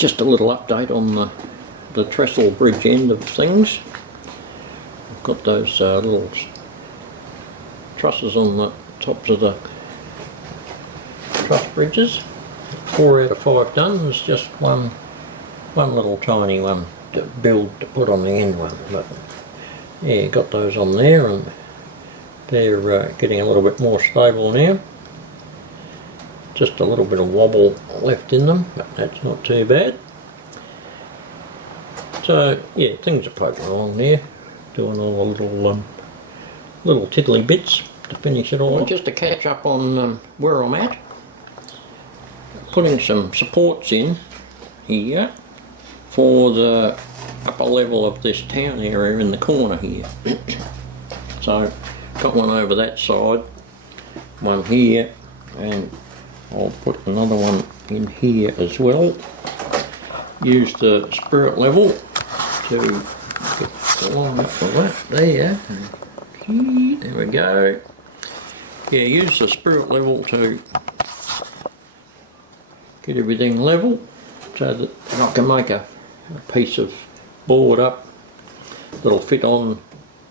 Just a little update on the trestle bridge end of things. I've got those little trusses on the tops of the truss bridges. 4 out of 5 done. There's just one little tiny one to put on the end one. But yeah, got those on there, and they're getting a little bit more stable now. Just a little bit of wobble left in them, but that's not too bad. So yeah, things are poking along there, doing all the little tiddly bits to finish it all. And just to catch up on where I'm at, putting some supports in here for the upper level of this town area in the corner here. So got one over that side, one here, and I'll put another one in here as well. Use the spirit level to get the line up the left there. There we go. Yeah, use the spirit level to get everything level so that I can make a piece of board up that'll fit on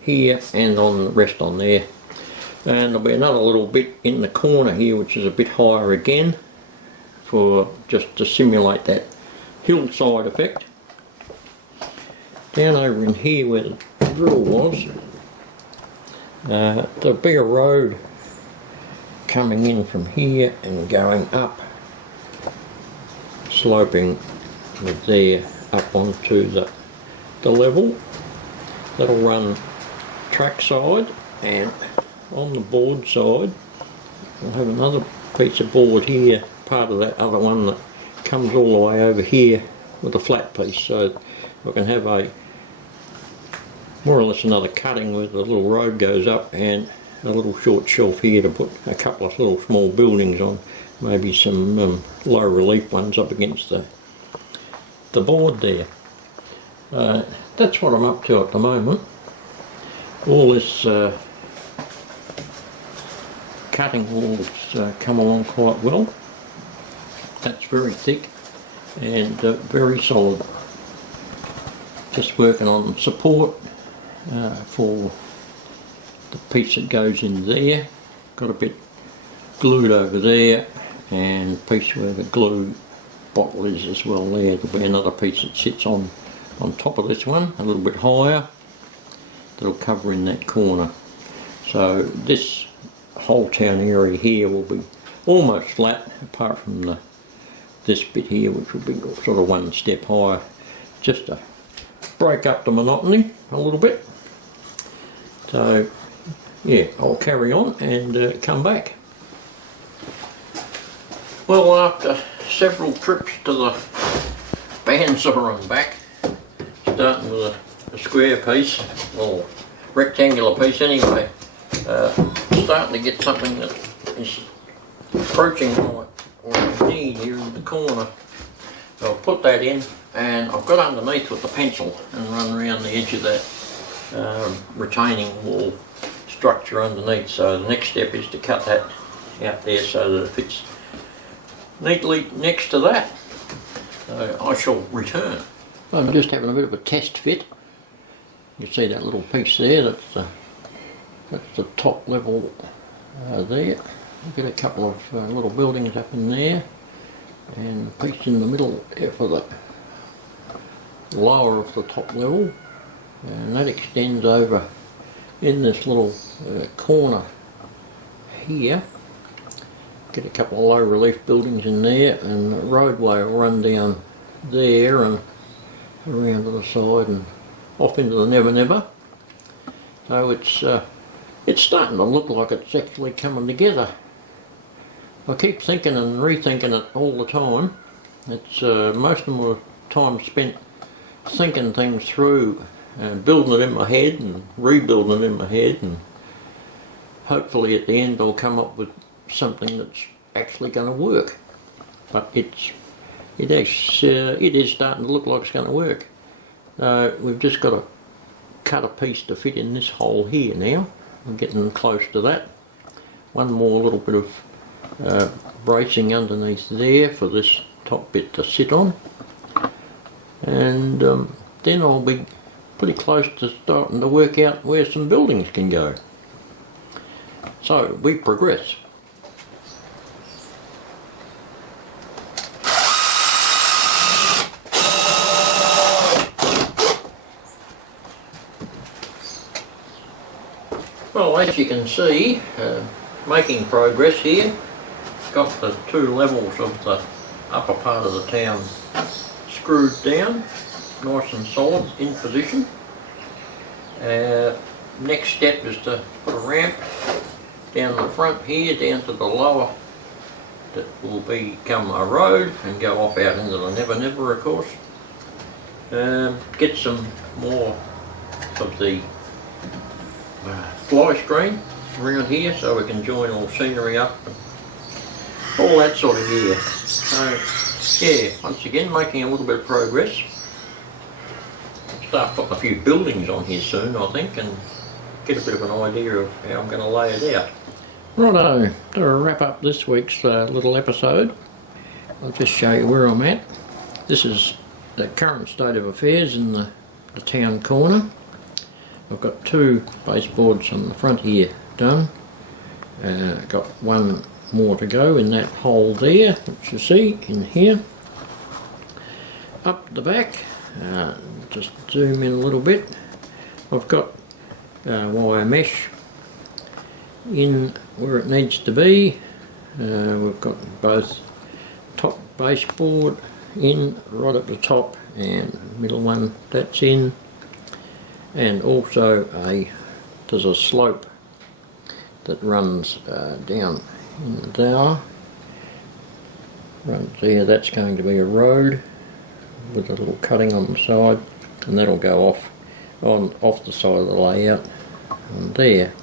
here and on the rest on there. And there'll be another little bit in the corner here which is a bit higher again, for just to simulate that hillside effect. Down over in here where the drill was, there'll be a road coming in from here and going up, sloping with there up onto the level. That'll run track side, and on the board side we'll have another piece of board here, part of that other one that comes all the way over here with a flat piece, so we can have a more or less another cutting where the little road goes up, and a little short shelf here to put a couple of little small buildings on, maybe some low relief ones up against the board there. That's what I'm up to at the moment. All this cutting has come along quite well. That's very thick and very solid. Just working on support for the piece that goes in there. Got a bit glued over there, and a piece where the glue bottle is as well there. There'll be another piece that sits on top of this one, a little bit higher, that'll cover in that corner. So this whole town area here will be almost flat, apart from this bit here, which will be sort of one step higher, just to break up the monotony a little bit. So yeah, I'll carry on and come back. Well, after several trips to the bandsaw and back, starting with a square piece, or rectangular piece anyway, starting to get something that is approaching what I need here in the corner. So I'll put that in, and I've got underneath with the pencil and run around the edge of that retaining wall structure underneath. So the next step is to cut that out there so that it fits neatly next to that. So I shall return. I'm just having a bit of a test fit. You see that little piece there, that's the top level there. I'll get a couple of little buildings up in there, and a piece in the middle there for the lower of the top level, and that extends over in this little corner here. Get a couple of low relief buildings in there, and the roadway will run down there and around to the side and off into the Never Never. So it's starting to look like it's actually coming together. I keep thinking and rethinking it all the time. It's most of my time spent thinking things through and building it in my head and rebuilding it in my head, and hopefully at the end I'll come up with something that's actually going to work. But it is starting to look like it's going to work. We've just got to cut a piece to fit in this hole here now. I'm getting close to that. One more little bit of bracing underneath there for this top bit to sit on. and then I'll be pretty close to starting to work out where some buildings can go. So we progress. Well, as you can see, making progress here. Got the two levels of the upper part of the town screwed down, nice and solid in position. Next step is to put a ramp down the front here, down to the lower, that will become a road and go off out into the Never Never, of course. Get some more of the fly screen around here so we can join all scenery up and all that sort of gear. So yeah, once again making a little bit of progress. Start putting a few buildings on here soon, I think, and get a bit of an idea of how I'm going to lay it out. Righto, to wrap up this week's little episode, I'll just show you where I'm at. This is the current state of affairs in the town corner. I've got two baseboards on the front here done. Got one more to go in that hole there, which you see in here. Up the back, just zoom in a little bit, I've got wire mesh in where it needs to be. We've got both top baseboard in right at the top and middle one that's in, and also there's a slope that runs down in there. Right there, that's going to be a road with a little cutting on the side, and that'll go off the side of the layout on there.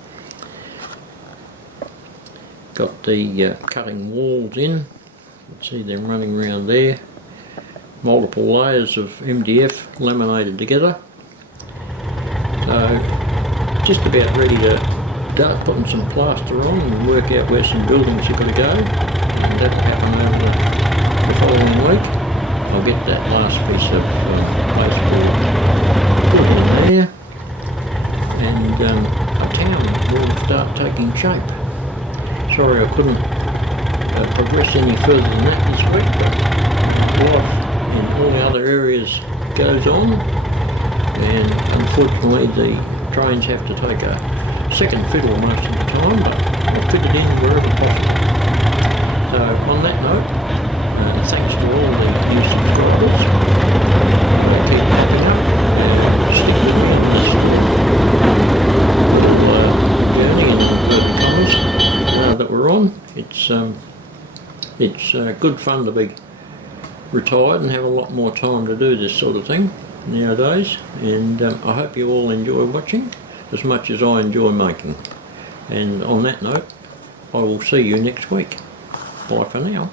Got the cutting walls in. You can see them running around there. Multiple layers of MDF laminated together. So just about ready to start putting some plaster on and work out where some buildings are going to go. And that'll happen over the following week. I'll get that last piece of baseboard put in there, and a town will start taking shape. Sorry I couldn't progress any further than that this week, but life in all the other areas goes on, and unfortunately the trains have to take a second fiddle most of the time, but I'll fit it in wherever possible. So on that note, thanks to all the new subscribers. Keep happy up and stick with me on this little journey in the tunnels that we're on. It's good fun to be retired and have a lot more time to do this sort of thing nowadays, and I hope you all enjoy watching as much as I enjoy making. And on that note, I will see you next week. Bye for now.